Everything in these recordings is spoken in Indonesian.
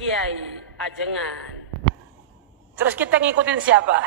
kiai ajengan. Terus kita ngikutin siapa?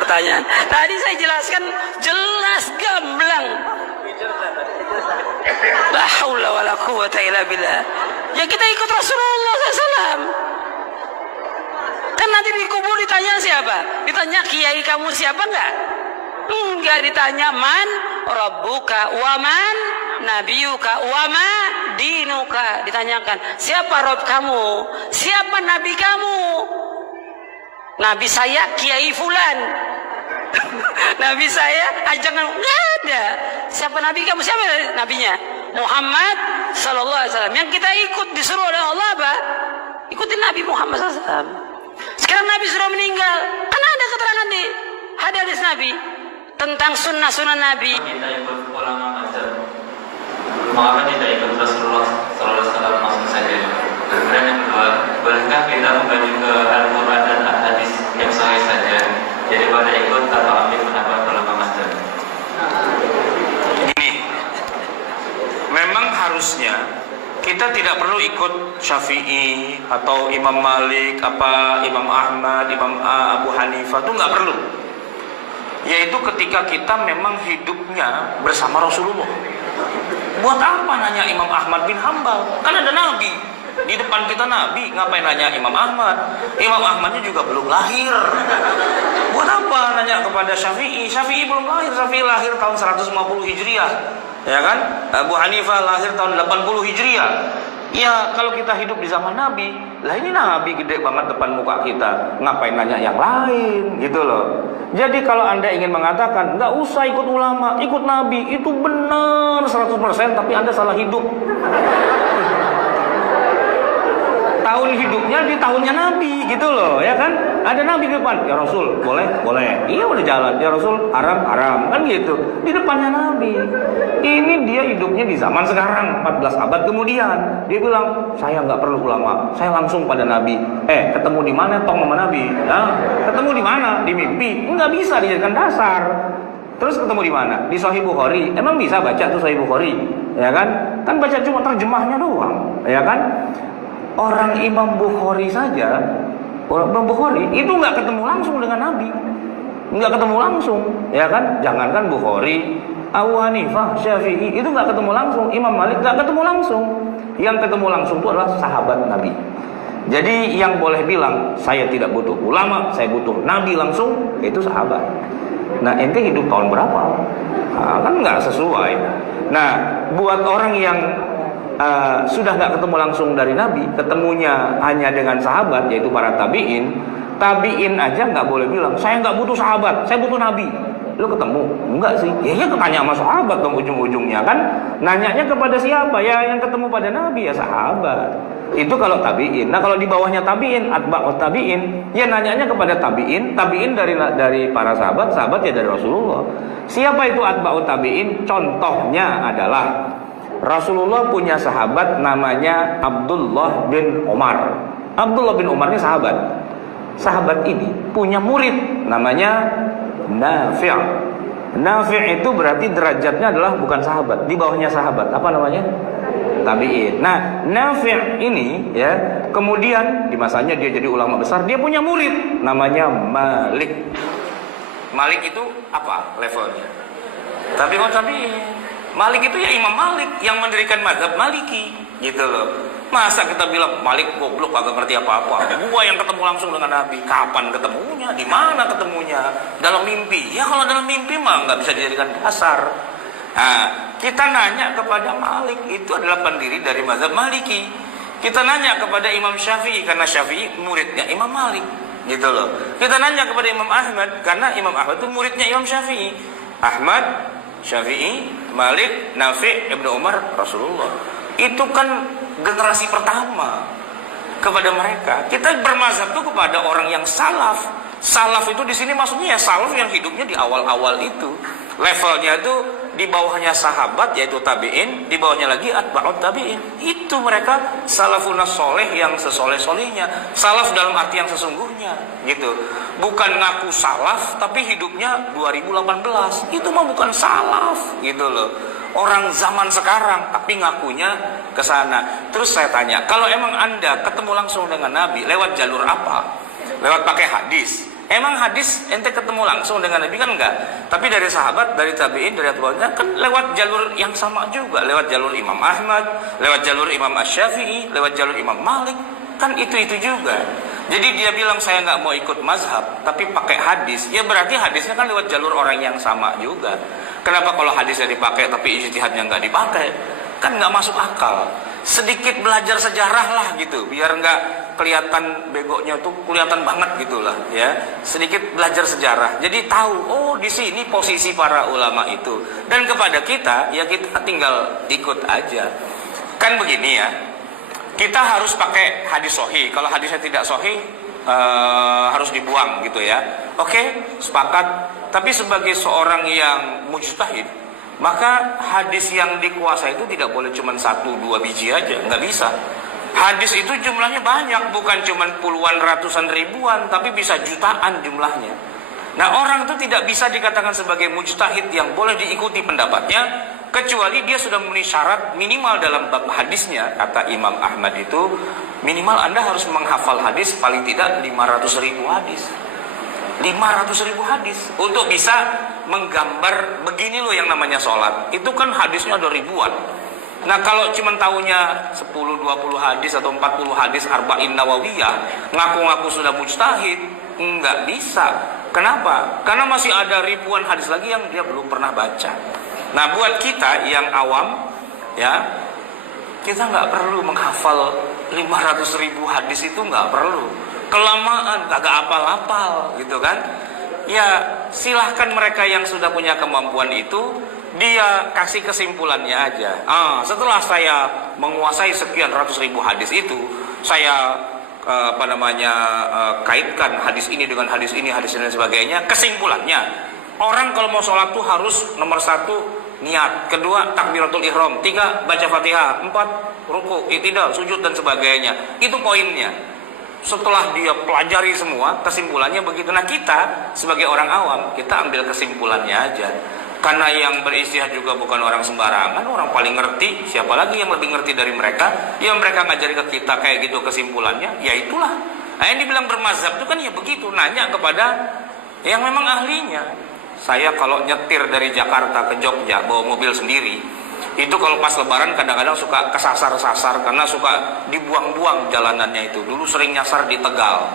Pertanyaan. Tadi saya jelaskan jelas gamblang. La haula wala quwwata illa billah. Ya kita ikut Rasulullah SAW. Kan nanti di kubur ditanya siapa? Ditanya kiai kamu siapa enggak? Enggak, ditanya man rabbuka wa man nabiyuka wa ma dinuka. Ditanyakan siapa Rob kamu, siapa nabi kamu. Nabi saya kiai fulan. Nabi saya ajangan enggak ada. Siapa nabi kamu, siapa nabinya? Muhammad sallallahu alaihi wasallam. Yang kita ikut disuruh oleh Allah apa? Ikutin Nabi Muhammad sallallahu alaihi wasallam. Sekarang Nabi sudah meninggal. Kan ada keterangan di hadis Nabi tentang sunnah-sunnah Nabi. Kita ikut ulama mazhab. Mengapa tidak ikut Rasulullah sallallahu alaihi wasallam langsung saja? Kemudian yang kedua, bolehkah kita kembali ke Al-Quran dan hadis yang sahih saja daripada ikut atau ambil pendapat ulama mazhab? Gini, memang harusnya kita tidak perlu ikut Syafi'i atau Imam Malik, Imam Ahmad, Imam Abu Hanifah, itu nggak perlu. Yaitu ketika kita memang hidupnya bersama Rasulullah. Buat apa nanya Imam Ahmad bin Hambal? Kan ada Nabi di depan kita, Nabi, ngapain nanya Imam Ahmad? Imam Ahmadnya juga belum lahir. Buat apa nanya kepada Syafi'i? Syafi'i belum lahir. Syafi'i lahir tahun 150 Hijriah, ya kan? Abu Hanifah lahir tahun 80 Hijriah. Ya kalau kita hidup di zaman Nabi, lah ini Nabi gede banget depan muka kita, ngapain nanya yang lain, gitu loh. Jadi kalau Anda ingin mengatakan nggak usah ikut ulama, ikut Nabi, itu benar 100%, tapi Anda salah hidup. Tahun hidupnya di tahunnya Nabi, gitu loh, ya kan? Ada Nabi di depan, ya Rasul, boleh, boleh. Iya udah jalan, ya Rasul, haram, haram, kan gitu. Di depannya Nabi. Ini dia hidupnya di zaman sekarang, 14 abad kemudian. Dia bilang, saya nggak perlu ulama, saya langsung pada Nabi. Ketemu di mana tong sama Nabi? Ketemu di mana? Di mimpi? Nggak bisa dijadikan dasar. Terus ketemu di mana? Di Sahih Bukhari. Emang bisa baca tuh Sahih Bukhari, ya kan? Kan baca cuma terjemahnya doang, ya kan? Orang Imam Bukhari saja, orang Imam Bukhari itu nggak ketemu langsung dengan Nabi, nggak ketemu langsung, ya kan? Jangankan Bukhari, Abu Hanifah, Syafi'i itu nggak ketemu langsung, Imam Malik nggak ketemu langsung. Yang ketemu langsung itu adalah sahabat Nabi. Jadi yang boleh bilang saya tidak butuh ulama, saya butuh Nabi langsung, itu sahabat. Nah ente hidup tahun berapa? Kan nggak sesuai. Nah buat orang yang sudah nggak ketemu langsung dari Nabi, ketemunya hanya dengan sahabat, yaitu para tabiin. Tabiin aja nggak boleh bilang saya nggak butuh sahabat, saya butuh Nabi. Lu ketemu? Enggak sih. Ya ketanya sama sahabat dong ujung-ujungnya kan. Nanyanya kepada siapa? Ya yang ketemu pada Nabi, ya sahabat. Itu kalau tabiin. Nah kalau di bawahnya tabiin, atba'ut tabiin, ya nanyanya kepada tabiin. Tabiin dari para sahabat, sahabat ya dari Rasulullah. Siapa itu atba'ut tabiin? Contohnya adalah Rasulullah punya sahabat namanya Abdullah bin Umar. Abdullah bin Umar ini sahabat. Sahabat ini punya murid namanya Nafi'. Nafi' itu berarti derajatnya adalah bukan sahabat, di bawahnya sahabat. Apa namanya? Tabi'in. Nah, Nafi' ini ya, kemudian di masanya dia jadi ulama besar, dia punya murid namanya Malik. Malik itu apa levelnya? Tabi'in. Malik itu ya Imam Malik yang mendirikan mazhab Maliki, gitu loh. Masa kita bilang Malik goblok kagak ngerti apa-apa? Gua yang ketemu langsung dengan Nabi. Kapan ketemunya? Di mana ketemunya? Dalam mimpi. Ya kalau dalam mimpi mah nggak bisa dijadikan dasar. Nah, kita nanya kepada Malik, itu adalah pendiri dari mazhab Maliki. Kita nanya kepada Imam Syafi'i karena Syafi'i muridnya Imam Malik, gitu loh. Kita nanya kepada Imam Ahmad karena Imam Ahmad itu muridnya Imam Syafi'i. Ahmad, Syafi'i, Malik, Nafi', Ibnu Umar, Rasulullah. Itu kan generasi pertama kepada mereka. Kita bermazhab itu kepada orang yang salaf. Salaf itu di sini maksudnya ya salaf yang hidupnya di awal-awal itu. Levelnya itu di bawahnya sahabat yaitu tabi'in, di bawahnya lagi atba'ut tabi'in. Itu mereka salafun soleh yang sesoleh-solehnya. Salaf dalam arti yang sesungguhnya, gitu. Bukan ngaku salaf tapi hidupnya 2018. Itu mah bukan salaf, gitu loh. orang zaman sekarang, tapi ngakunya ke sana. Terus saya tanya, kalau emang Anda ketemu langsung dengan Nabi, lewat jalur apa? Lewat pakai hadis. Emang hadis ente ketemu langsung dengan Nabi kan enggak? Tapi dari sahabat, dari tabi'in, dari atba'unya kan lewat jalur yang sama juga. Lewat jalur Imam Ahmad, lewat jalur Imam Asy-Syafi'i, lewat jalur Imam Malik. Kan itu juga. Jadi dia bilang saya nggak mau ikut mazhab, tapi pakai hadis. Ya berarti hadisnya kan lewat jalur orang yang sama juga. Kenapa kalau hadisnya dipakai tapi ijtihadnya nggak dipakai? Kan nggak masuk akal. Sedikit belajar sejarah lah gitu, biar nggak kelihatan begonya tuh kelihatan banget gitulah ya. Sedikit belajar sejarah. Jadi tahu, oh di sini posisi para ulama itu. Dan kepada kita ya kita tinggal ikut aja. Kan begini ya. Kita harus pakai hadis sahih. Kalau hadisnya tidak sahih harus dibuang gitu ya. Oke, sepakat. Tapi sebagai seorang yang mujtahid, maka hadis yang dikuasai itu tidak boleh cuma 1-2 biji aja, nggak bisa. Hadis itu jumlahnya banyak, bukan cuma puluhan, ratusan, ribuan, tapi bisa jutaan jumlahnya. Nah, orang itu tidak bisa dikatakan sebagai mujtahid yang boleh diikuti pendapatnya kecuali dia sudah memenuhi syarat minimal dalam bab hadisnya. Kata Imam Ahmad itu minimal Anda harus menghafal hadis paling tidak 500.000 hadis. 500.000 hadis untuk bisa menggambar begini loh yang namanya sholat. Itu kan hadisnya ada ribuan. Nah kalau cuma tahunya 10-20 hadis atau 40 hadis Arba'in Nawawiyah, ngaku-ngaku sudah mujtahid, nggak bisa. Kenapa? Karena masih ada ribuan hadis lagi yang dia belum pernah baca. Nah buat kita yang awam ya, kita nggak perlu menghafal 500.000 hadis, itu nggak perlu. Kelamaan, kagak apal-apal gitu kan. Ya silahkan mereka yang sudah punya kemampuan itu, dia kasih kesimpulannya aja. Setelah saya menguasai sekian ratus ribu hadis itu, saya kaitkan hadis ini dengan hadis ini dan sebagainya. Kesimpulannya, orang kalau mau sholat tuh harus nomor 1 niat, kedua takbiratul ihram, 3 baca Fatihah, 4 ruku, i'tidal, sujud dan sebagainya. Itu poinnya. Setelah dia pelajari semua, kesimpulannya begitu. Nah kita sebagai orang awam, kita ambil kesimpulannya aja. Karena yang beristihad juga bukan orang sembarangan, orang paling ngerti. Siapa lagi yang lebih ngerti dari mereka? Ya mereka ngajari ke kita kayak gitu kesimpulannya, ya itulah. Nah yang dibilang bermazhab itu kan ya begitu, nanya kepada yang memang ahlinya. Saya kalau nyetir dari Jakarta ke Jogja bawa mobil sendiri, itu kalau pas lebaran kadang-kadang suka kesasar-sasar karena suka dibuang-buang jalanannya itu. Dulu sering nyasar di Tegal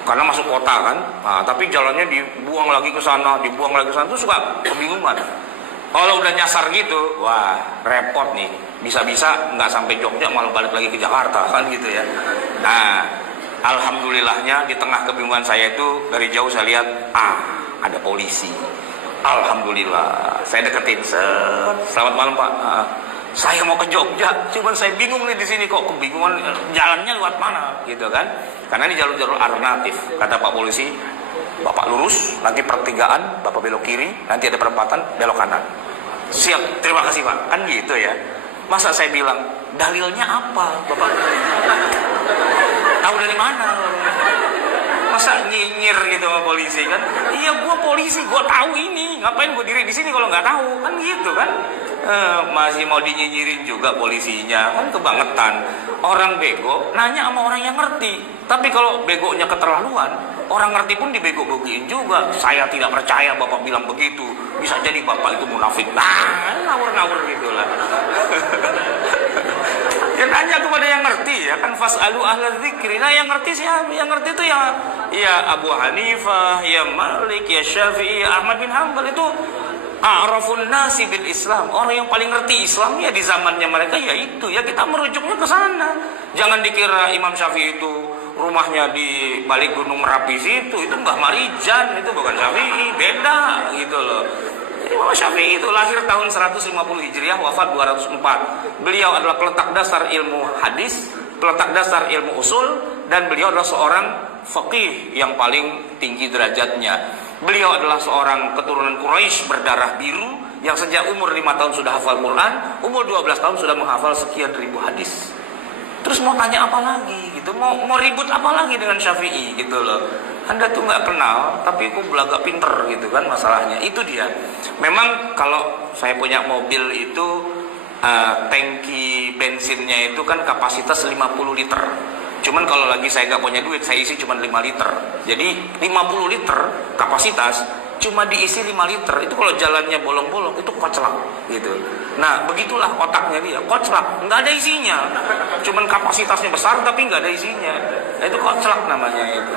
karena masuk kota kan, tapi jalannya dibuang lagi ke sana, dibuang lagi ke sana, itu suka kebingungan. Kalau udah nyasar gitu, wah repot nih, bisa-bisa nggak sampai Jogja malah balik lagi ke Jakarta kan gitu ya. Nah alhamdulillahnya di tengah kebingungan saya itu dari jauh saya lihat ada polisi. Alhamdulillah, saya deketin. Selamat malam Pak, saya mau ke Jogja, cuman saya bingung nih di sini kok kebingungan jalannya lewat mana, gitu kan? Karena ini jalur-jalur alternatif. Kata Pak polisi, Bapak lurus, nanti pertigaan, Bapak belok kiri, nanti ada perempatan, belok kanan. Siap, terima kasih Pak. Kan gitu ya. Masa saya bilang, dalilnya apa, Bapak? Tahu dari mana? Masa nyinyir gitu sama polisi kan? Iya, gua polisi, gua tahu ini. Ngapain gua diri di sini kalau nggak tahu? Kan gitu kan? Masih mau dinyinyirin juga polisinya, kan kebangetan. Orang bego nanya sama orang yang ngerti. Tapi kalau begonya keterlaluan, orang ngerti pun dibego-begoin juga. Saya tidak percaya Bapak bilang begitu. Bisa jadi Bapak itu munafik. Nah, ngawur-ngawur gitulah. Ya tanya kepada yang ngerti ya kan, fas'alu ahla dzikri. Nah yang ngerti siapa? Yang ngerti itu ya Abu Hanifah, ya Malik, ya Syafi'i, ya Ahmad bin Hanbal. Itu a'rafun nasi bil Islam. Orang yang paling ngerti Islam ya di zamannya mereka, ya itu. Ya kita merujuknya ke sana. Jangan dikira Imam Syafi'i itu rumahnya di balik gunung Merapi situ. Itu Mbah Marijan, itu bukan Syafi'i, beda gitu loh. Imam Syafi'i itu lahir tahun 150 Hijriah, wafat 204. Beliau adalah peletak dasar ilmu hadis, peletak dasar ilmu usul, dan beliau adalah seorang faqih yang paling tinggi derajatnya. Beliau adalah seorang keturunan Quraisy berdarah biru yang sejak umur 5 tahun sudah hafal Quran, umur 12 tahun sudah menghafal sekian ribu hadis. Itu Terus mau tanya apa lagi gitu, mau ribut apa lagi dengan Syafi'i gitu loh. Anda tuh nggak kenal, tapi aku belagak pinter gitu kan masalahnya. Itu dia. Memang kalau saya punya mobil itu tangki bensinnya itu kan kapasitas 50 liter. Cuman kalau lagi saya nggak punya duit, saya isi cuma 5 liter. Jadi 50 liter kapasitas cuma diisi 5 liter. Itu kalau jalannya bolong-bolong itu koclak gitu. Nah begitulah otaknya dia, koclak, nggak ada isinya. Cuman kapasitasnya besar tapi nggak ada isinya. Nah, itu koclak namanya itu.